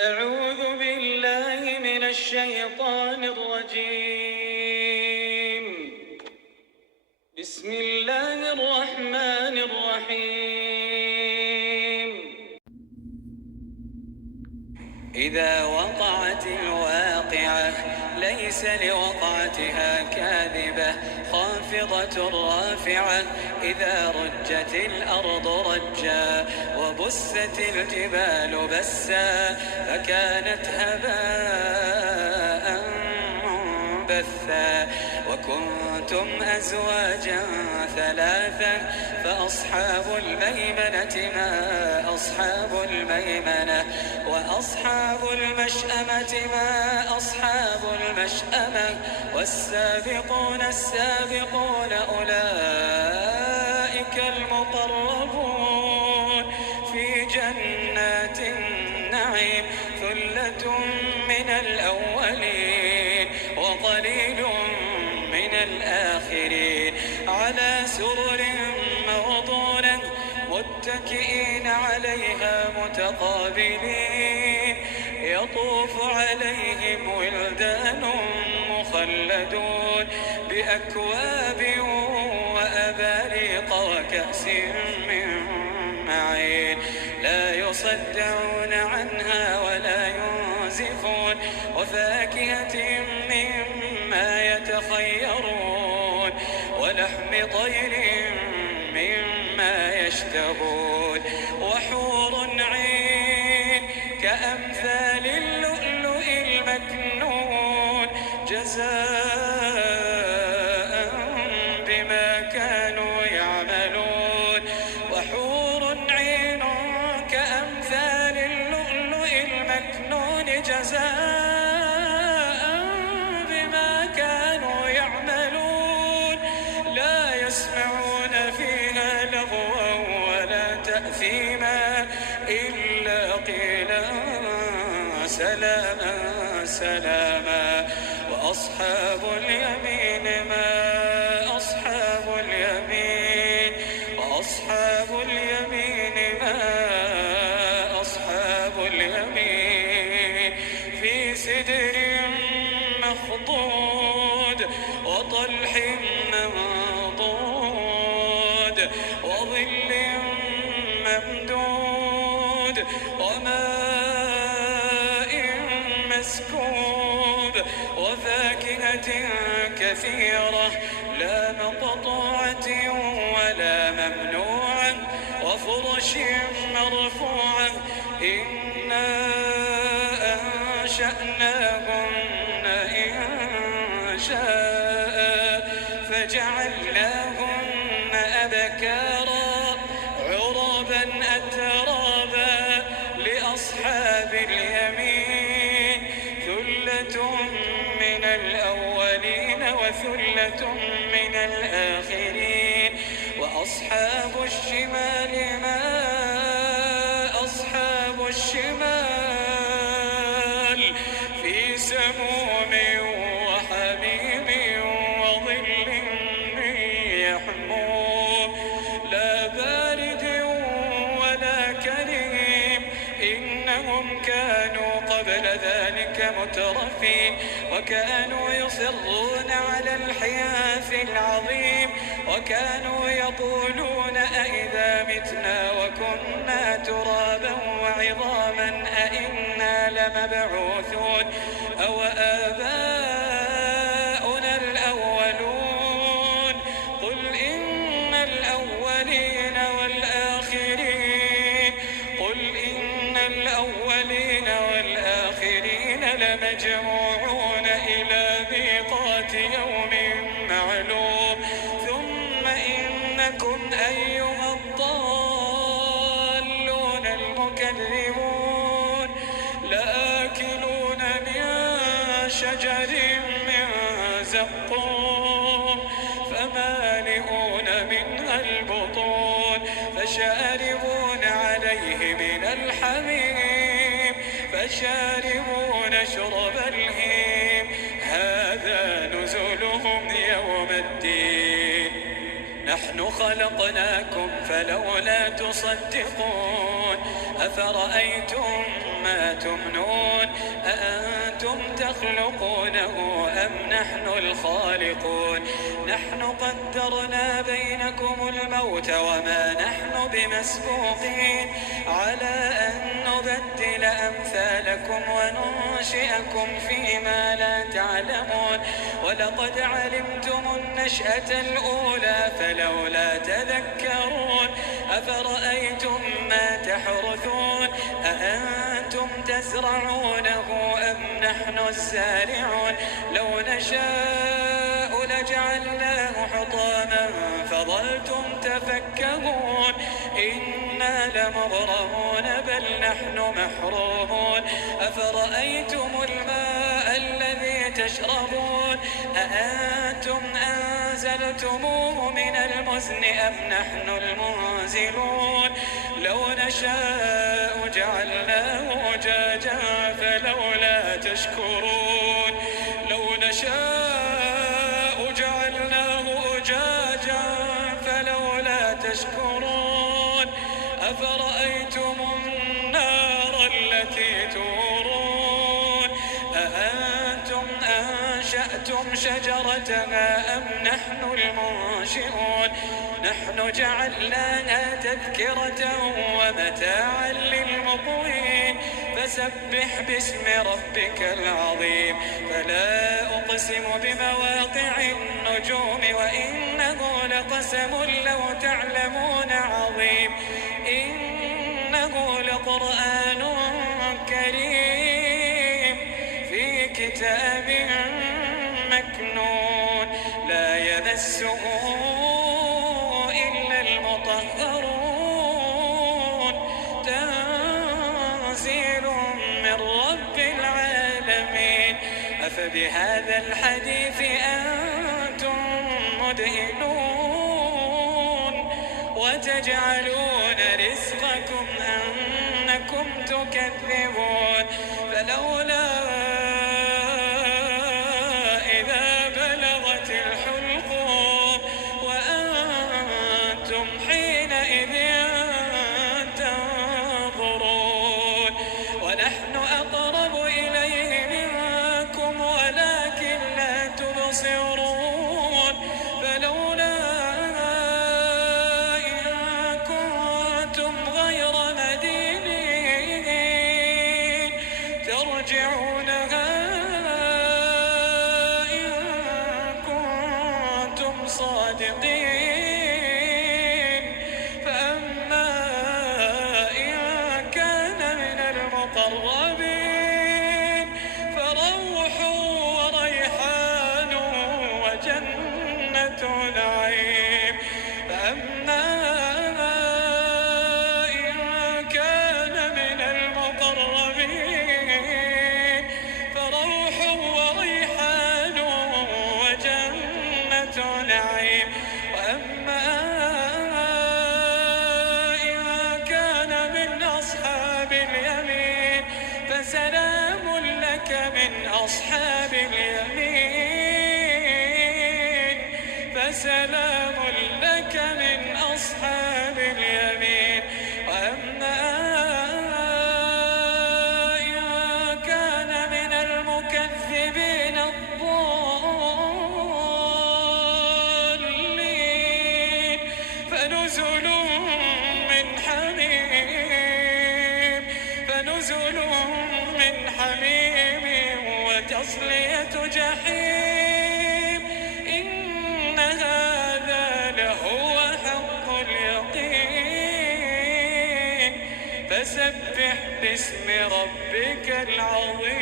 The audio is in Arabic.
أعوذ بالله من الشيطان الرجيم. بسم الله الرحمن الرحيم. إذا وقعت الواقعة ليس لوقعتها كاذبة خافضة رافعة إذا رجت الأرض رجا وبست الجبال بسا فكانت هباء منبثا وكنتم أزواجا ثلاثا فأصحاب الميمنة ما أصحاب الميمنة وأصحاب المشأمة ما أصحاب المشأمة والسابقون السابقون أولئك المقربون في جنات النعيم ثلة من الأولين وقليل من الآخرين على سرر موضونة متكئين عليها متقابلين يطوف عليهم ولدان مخلدون بأكواب وأباريق وكأس من معين لا يصدعون عنها ولا ينزفون وفاكهة مما يتخيرون ولحم طير مما يشتهون وحور عين كأمثال اللؤلؤ المكنون جزاء بما كانوا يعملون وحور عين كأمثال اللؤلؤ المكنون جزاء بما كانوا يعملون لا يسمعون فيها لغوا ولا تأثيما إلا قيلا سلاما سلاما وأصحاب اليمين ما أصحاب اليمين وأصحاب اليمين ما أصحاب اليمين في سدر مخضود وطلح منضود وظل ممدود وماء مسكوب وفاكهة كثيرة لا مقطوعة ولا ممنوعة وفرش مرفوعة إنا أنشأناهن إنشاء فجعلناهن أبكارا عربا أترابا لأصحاب اليمين ثلة من الأولين وثلة من الآخرين وأصحاب الشمال ما أصحاب الشمال في سموم وحميم وظل من يحموم لا بارد ولا كريم إنهم كانوا قبل ذلك مترفين وكانوا يصرون على الحياث العظيم وكانوا يقولون أئذا متنا وكنا ترابا وعظاما أئنا لمبعوثون أو آباؤنا الأولون قل إن الأولين والآخرين قل إن الأولين والآخرين لمجموعون إلى ميقات يوم معلوم ثم إنكم أيها الضالون المكذبون لآكلون من شجر من زقوم فمالئون منها البطون فشاربون عليه من الحميم فشاربون شرب الهيم هذا نزلهم يوم الدين نحن خلقناكم فلولا تصدقون أفرأيتم ما تمنون أأنتم تخلقونه أم نحن الخالقون نحن قدرنا بينكم الموت وما نحن بمسبوقين على أن نبدل أمثالكم وننشئكم فيما لا تعلمون ولقد علمتم النشأة الأولى فلولا تذكرون أفرأيتم ما تحرثون أأنتم تزرعونه أم نحن الزارعون لو نشاء لجعلناه حطاما فظلتم تفكهون إنا لمغرمون بل نحن محرومون أفرأيتم الماء الذي تشربون أأنتم أنزلتموه من المزن أم نحن المنزلون لو نشاء جعلناه أجاجا فلولا تشكرون لو نشاء جعلناه أجاجا فلولا تشكرون أفرأيتم النار التي تورون أأنتم أنشأتم شجرتها أم نحن المنشئون نحن جعلناها تذكرة ومتاعا للمقوين فسبح باسم ربك العظيم فلا أقسم بمواقع النجوم وإنه لقسم لو تعلمون عظيم إنه لقرآن كريم في كتاب مكنون لا يمسه إلا المطهرون تنزيل من رب العالمين أفبهذا الحديث أنتم مدهنون وتجعلون رزقكم أنكم تكذبون فلولا إذا بلغت الحلقوم وأنتم حينئذ تنظرون ونحن أقرب إليه منكم ولكن لا تبصرون فلولا إن كنتم غير مدينين ترجعونها إن كنتم صادقين فأما إن كان من المقربين فروح وريحان وجنة نعيم فأما إن كان من المقربين فروح وريحان وجنة نعيم وأما إن كان من أصحاب اليمين فسلام لك من أصحاب اليمين فسلام لك من أصحاب اليمين وأما إن كان من المكذبين الضالين فنزل من حميم وتصلية جحيم إن هذا لهو حق اليقين فسبح باسم ربك العظيم